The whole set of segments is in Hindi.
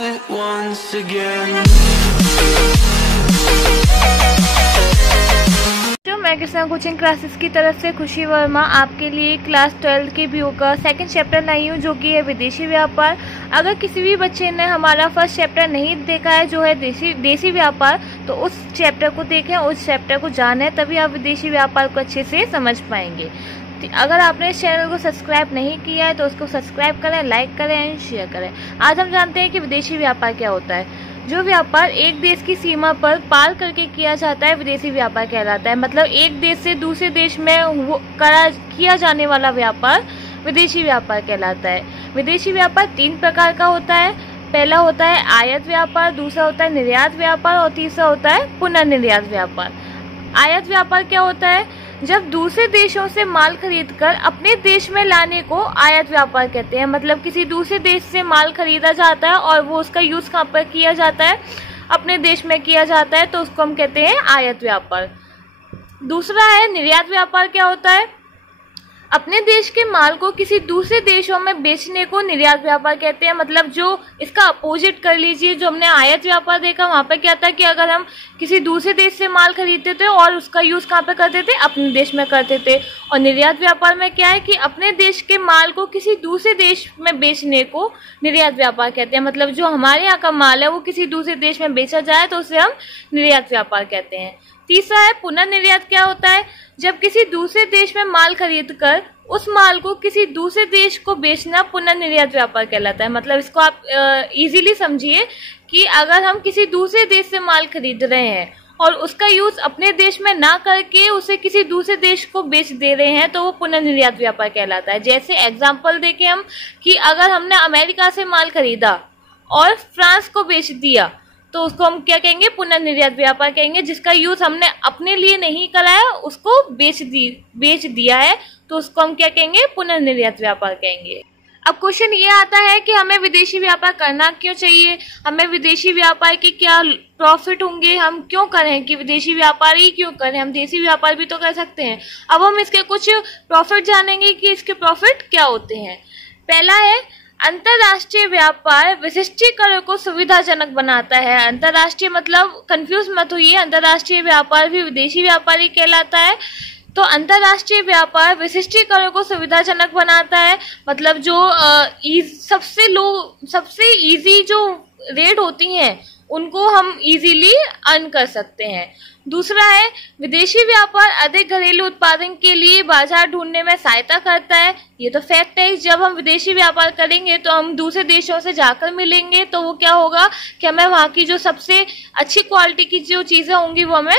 once again. जो मैं किसान कोचिंग क्लासेस की तरफ से खुशी वर्मा आपके लिए क्लास 12 के व्यू का सेकंड चैप्टर लाई हूँ, जो कि है विदेशी व्यापार। अगर किसी भी बच्चे ने हमारा फर्स्ट चैप्टर नहीं देखा है, जो है देसी व्यापार, तो उस चैप्टर को देखें, उस चैप्टर को जानें, तभी आप विदेशी व्यापार को अच्छे से समझ पाएंगे। अगर आपने इस चैनल को सब्सक्राइब नहीं किया है तो उसको सब्सक्राइब करें, लाइक करें एंड शेयर करें। आज हम जानते हैं कि विदेशी व्यापार क्या होता है। जो व्यापार एक देश की सीमा पर पार करके किया जाता है विदेशी व्यापार कहलाता है। मतलब एक देश से दूसरे देश में किया जाने वाला व्यापार विदेशी व्यापार कहलाता है। विदेशी व्यापार 3 प्रकार का होता है। पहला होता है आयात व्यापार, दूसरा होता है निर्यात व्यापार और तीसरा होता है पुनर्निर्यात व्यापार। आयात व्यापार क्या होता है? जब दूसरे देशों से माल खरीदकर अपने देश में लाने को आयात व्यापार कहते हैं। मतलब किसी दूसरे देश से माल खरीदा जाता है और वो उसका यूज कहाँ पर किया जाता है? अपने देश में किया जाता है, तो उसको हम कहते हैं आयात व्यापार। दूसरा है निर्यात व्यापार। क्या होता है? अपने देश के माल को किसी दूसरे देशों में बेचने को निर्यात व्यापार कहते हैं। मतलब जो इसका अपोजिट कर लीजिए, जो हमने आयात व्यापार देखा, वहां पर क्या था कि अगर हम किसी दूसरे देश से माल खरीदते थे और उसका यूज कहाँ पे करते थे? अपने देश में करते थे। और निर्यात व्यापार में क्या है कि अपने देश के माल को किसी दूसरे देश में बेचने को निर्यात व्यापार कहते हैं। मतलब जो हमारे यहाँ का माल है वो किसी दूसरे देश में बेचा जाए तो उसे हम निर्यात व्यापार कहते हैं। तीसरा है पुनर्निर्यात। क्या होता है? जब किसी दूसरे देश में माल खरीदकर उस माल को किसी दूसरे देश को बेचना पुनर्निर्यात व्यापार कहलाता है। मतलब इसको आप इजीली समझिए कि अगर हम किसी दूसरे देश से माल खरीद रहे हैं और उसका यूज अपने देश में ना करके उसे किसी दूसरे देश को बेच दे रहे हैं, तो वो पुनर्निर्यात व्यापार कहलाता है। जैसे एग्जाम्पल देके हम कि अगर हमने अमेरिका से माल खरीदा और फ्रांस को बेच दिया, तो उसको हम क्या कहेंगे? पुनर्निर्यात व्यापार कहेंगे। जिसका यूज हमने अपने लिए नहीं करा है, उसको बेच दिया है, तो उसको हम क्या कहेंगे? पुनर्निर्यात व्यापार कहेंगे। अब क्वेश्चन ये आता है कि हमें विदेशी व्यापार करना क्यों चाहिए? हमें विदेशी व्यापार के क्या प्रॉफिट होंगे? हम क्यों करें कि विदेशी व्यापार ही क्यों करें? हम देसी व्यापार भी तो कर सकते हैं। अब हम इसके कुछ प्रॉफिट जानेंगे कि इसके प्रॉफिट क्या होते हैं। पहला है अंतरराष्ट्रीय व्यापार विशिष्टीकरण को सुविधाजनक बनाता है। अंतरराष्ट्रीय मतलब कंफ्यूज मत होइए, अंतरराष्ट्रीय व्यापार भी विदेशी व्यापार ही कहलाता है। तो अंतरराष्ट्रीय व्यापार विशिष्टीकरण को सुविधाजनक बनाता है। मतलब जो सबसे इजी जो रेट होती हैं उनको हम इजीली अर्न कर सकते हैं। दूसरा है विदेशी व्यापार अधिक घरेलू उत्पादन के लिए बाजार ढूंढने में सहायता करता है। ये तो फैक्ट है। जब हम विदेशी व्यापार करेंगे तो हम दूसरे देशों से जाकर मिलेंगे, तो वो क्या होगा कि हमें वहाँ की जो सबसे अच्छी क्वालिटी की जो चीजें होंगी वो हमें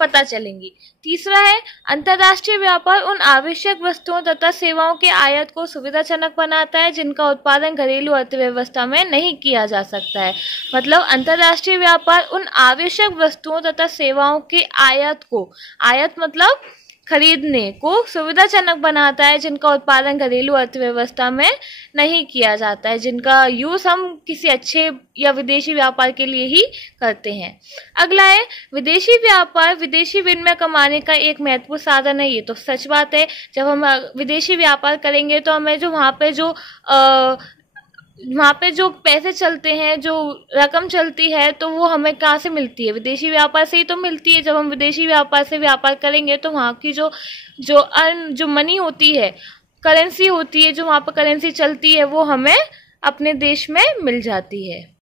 पता चलेंगी। तीसरा है अंतर्राष्ट्रीय व्यापार उन आवश्यक वस्तुओं तथा सेवाओं के आयात को सुविधाजनक बनाता है जिनका उत्पादन घरेलू अर्थव्यवस्था में नहीं किया जा सकता है। मतलब अंतर्राष्ट्रीय व्यापार उन आवश्यक वस्तुओं तथा सेवाओं के आयात मतलब खरीदने को सुविधाजनक बनाता है जिनका उत्पादन घरेलू अर्थव्यवस्था में नहीं किया जाता है, जिनका यूज हम किसी अच्छे या विदेशी व्यापार के लिए ही करते हैं। अगला है विदेशी व्यापार विदेशी विनिमय कमाने का एक महत्वपूर्ण साधन है। ये तो सच बात है। जब हम विदेशी व्यापार करेंगे तो हमें जो वहाँ पे जो पैसे चलते हैं, जो रकम चलती है, तो वो हमें कहाँ से मिलती है? विदेशी व्यापार से ही तो मिलती है। जब हम विदेशी व्यापार से व्यापार करेंगे तो वहाँ की जो मनी होती है, करेंसी होती है, जो वहाँ पर करेंसी चलती है, वो हमें अपने देश में मिल जाती है।